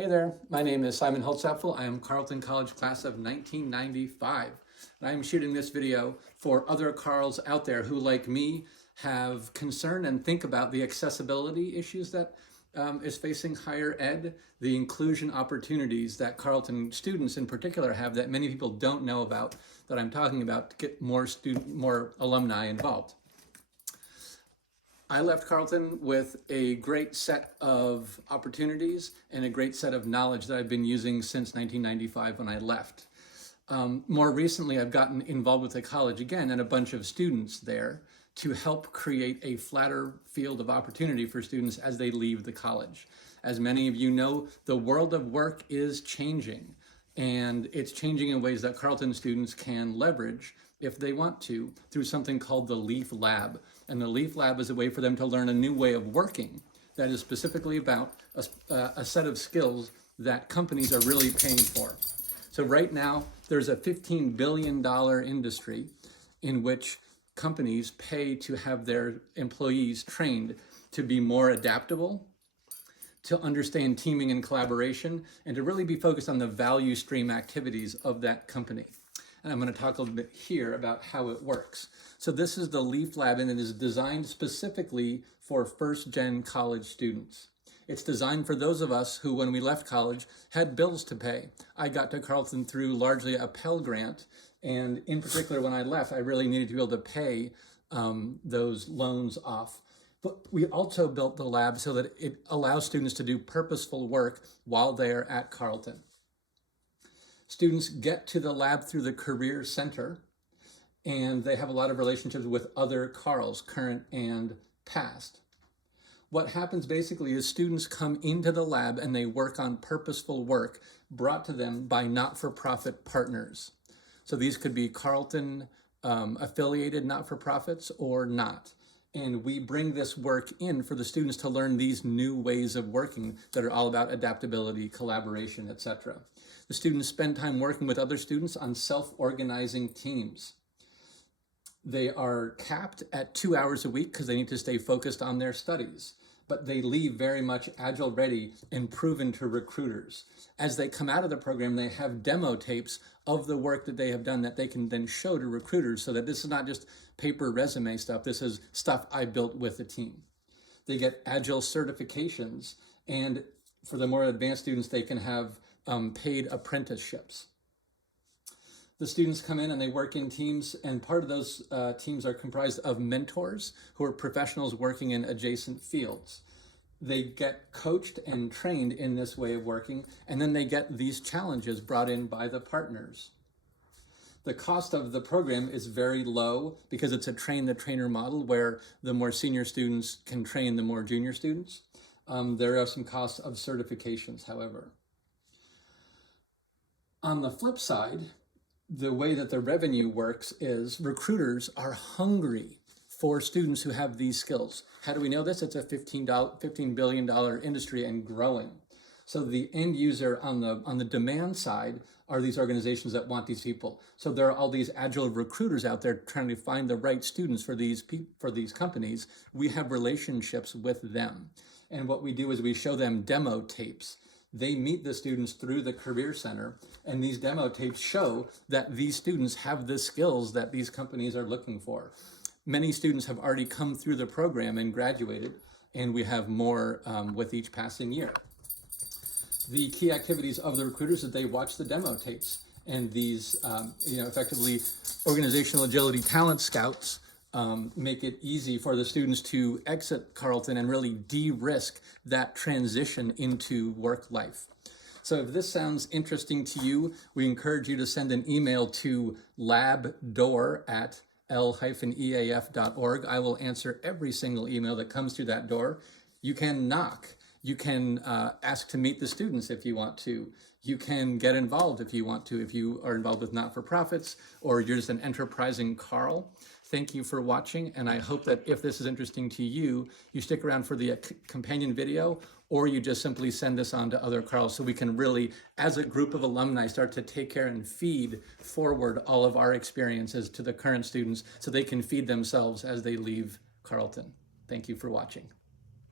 Hey there, my name is Simon Holtzapfel. I am Carleton College class of 1995. And I'm shooting this video for other Carls out there who, like me, have concern and think about the accessibility issues that is facing higher ed, the inclusion opportunities that Carleton students in particular have that many people don't know about, that I'm talking about to get more alumni involved. I left Carleton with a great set of opportunities and a great set of knowledge that I've been using since 1995 when I left. More recently, I've gotten involved with the college again and a bunch of students there to help create a flatter field of opportunity for students as they leave the college. As many of you know, the world of work is changing, and it's changing in ways that Carleton students can leverage if they want to, through something called the L-EAF Lab. And the L-EAF Lab is a way for them to learn a new way of working that is specifically about a set of skills that companies are really paying for. So right now, there's a $15 billion industry in which companies pay to have their employees trained to be more adaptable, to understand teaming and collaboration, and to really be focused on the value stream activities of that company. And I'm going to talk a little bit here about how it works. So this is the L-EAF Lab, and it is designed specifically for first-gen college students. It's designed for those of us who, when we left college, had bills to pay. I got to Carleton through largely a Pell Grant, and in particular, when I left, I really needed to be able to pay those loans off. But we also built the lab so that it allows students to do purposeful work while they're at Carleton. Students get to the lab through the Career Center, and they have a lot of relationships with other Carls, current and past. What happens basically is students come into the lab and they work on purposeful work brought to them by not-for-profit partners. So these could be Carleton affiliated not-for-profits or not. And we bring this work in for the students to learn these new ways of working that are all about adaptability, collaboration, etc. The students spend time working with other students on self-organizing teams. They are capped at 2 hours a week because they need to stay focused on their studies, but they leave very much agile ready and proven to recruiters. As they come out of the program, they have demo tapes of the work that they have done that they can then show to recruiters, so that this is not just paper resume stuff, this is stuff I built with the team. They get agile certifications, and for the more advanced students, they can have paid apprenticeships. The students come in and they work in teams, and part of those teams are comprised of mentors who are professionals working in adjacent fields. They get coached and trained in this way of working, and then they get these challenges brought in by the partners. The cost of the program is very low because it's a train-the-trainer model where the more senior students can train the more junior students. There are some costs of certifications, however. On the flip side, the way that the revenue works is recruiters are hungry for students who have these skills. How do we know this? It's a $15 billion industry and growing. So the end user on the demand side are these organizations that want these people. So there are all these agile recruiters out there trying to find the right students for these companies. We have relationships with them. And what we do is we show them demo tapes. They meet the students through the Career Center, and these demo tapes show that these students have the skills that these companies are looking for. Many students have already come through the program and graduated, and we have more with each passing year. The key activities of the recruiters is they watch the demo tapes, and these effectively organizational agility talent scouts make it easy for the students to exit Carleton and really de-risk that transition into work life. So if this sounds interesting to you, we encourage you to send an email to labdoor@l-eaf.org. I will answer every single email that comes through that door. You can knock. You can ask to meet the students if you want to. You can get involved if you want to, if you are involved with not-for-profits or you're just an enterprising Carl. Thank you for watching, and I hope that if this is interesting to you, you stick around for the companion video, or you just simply send this on to other Carls so we can really, as a group of alumni, start to take care and feed forward all of our experiences to the current students so they can feed themselves as they leave Carleton. Thank you for watching.